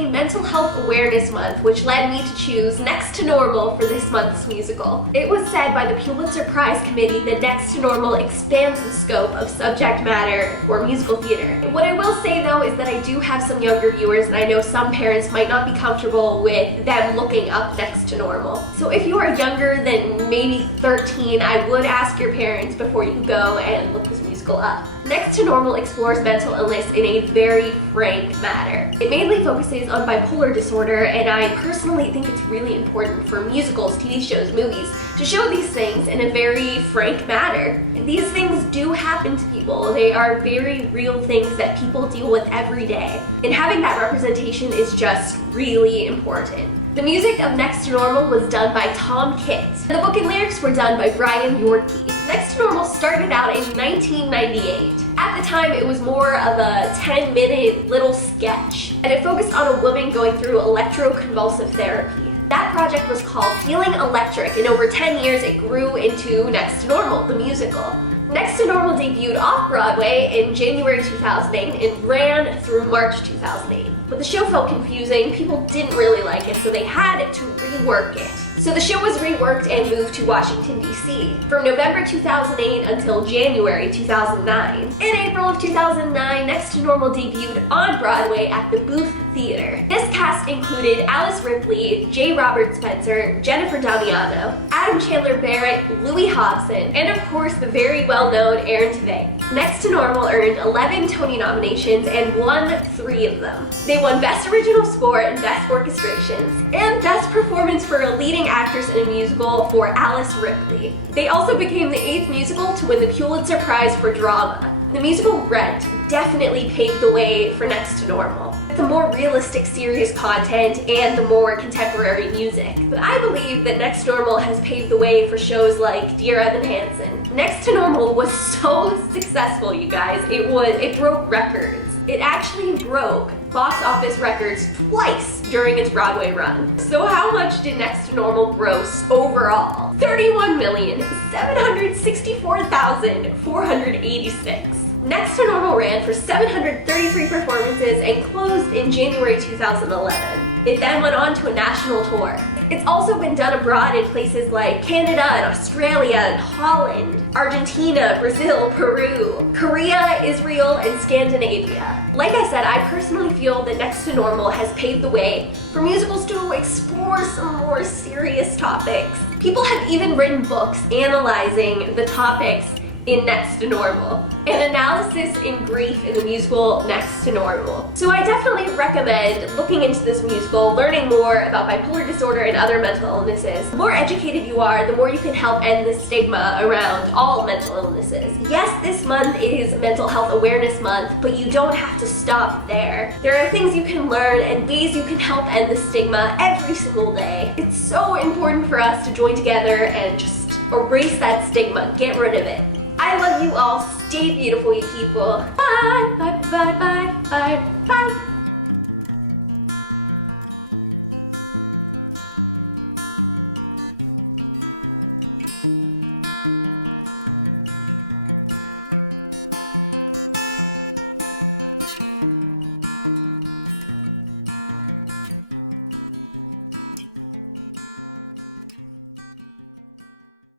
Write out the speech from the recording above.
a Mental Health Awareness Month, which led me to choose Next to Normal for this month's musical. It was said by the Pulitzer Prize Committee that Next to Normal expands the scope of subject matter for musical theater. What I will say though is that I do have some younger viewers, and I know some parents might not be comfortable with them looking up Next to Normal. So if you are younger than maybe 13, I would ask your parents before you go and look this musical up. Next to Normal explores mental illness in a very frank manner. It mainly focuses on bipolar disorder, and I personally think it's really important for musicals, TV shows, movies to show these things in a very frank manner. These things do happen to people. They are very real things that people deal with every day, and having that representation is just really important. The music of Next to Normal was done by Tom Kitt. The book and lyrics were done by Brian Yorkey. Next to Normal started out in 1998. At the time, it was more of a 10-minute little sketch, and it focused on a woman going through electroconvulsive therapy. That project was called Feeling Electric, and over 10 years it grew into Next to Normal, the musical. Next to Normal debuted off-Broadway in January 2008 and ran through March 2008. But the show felt confusing, people didn't really like it, so they had to rework it. So the show was reworked and moved to Washington, D.C. from November 2008 until January 2009. In April of 2009, Next to Normal debuted on Broadway at the Booth Theater. This cast included Alice Ripley, J. Robert Spencer, Jennifer Damiano, Adam Chandler Barrett, Louis Hobson, and of course the very well-known Aaron Tveit. Next to Normal earned 11 Tony nominations and won 3 of them. They won Best Original Score and Best Orchestrations, and Best Performance for a Leading Actress in a Musical for Alice Ripley. They also became the 8th musical to win the Pulitzer Prize for Drama. The musical Rent definitely paved the way for Next to Normal. The more realistic, serious content and the more contemporary music. But I believe that Next to Normal has paved the way for shows like Dear Evan Hansen. Next to Normal was so successful, you guys. It broke records. It actually broke box office records twice during its Broadway run. So how much did Next to Normal gross overall? $31,764,486. Next to Normal ran for 733 performances and closed in January 2011. It then went on to a national tour. It's also been done abroad in places like Canada and Australia and Holland, Argentina, Brazil, Peru, Korea, Israel, and Scandinavia. Like I said, I personally feel that Next to Normal has paved the way for musicals to explore some more serious topics. People have even written books analyzing the topics in Next to Normal. An analysis in grief in the musical Next to Normal. So I definitely recommend looking into this musical, learning more about bipolar disorder and other mental illnesses. The more educated you are, the more you can help end the stigma around all mental illnesses. Yes, this month is Mental Health Awareness Month, but you don't have to stop there. There are things you can learn and ways you can help end the stigma every single day. It's so important for us to join together and just erase that stigma, get rid of it. I love you all. Stay beautiful, you people. Bye, bye, bye, bye, bye, bye.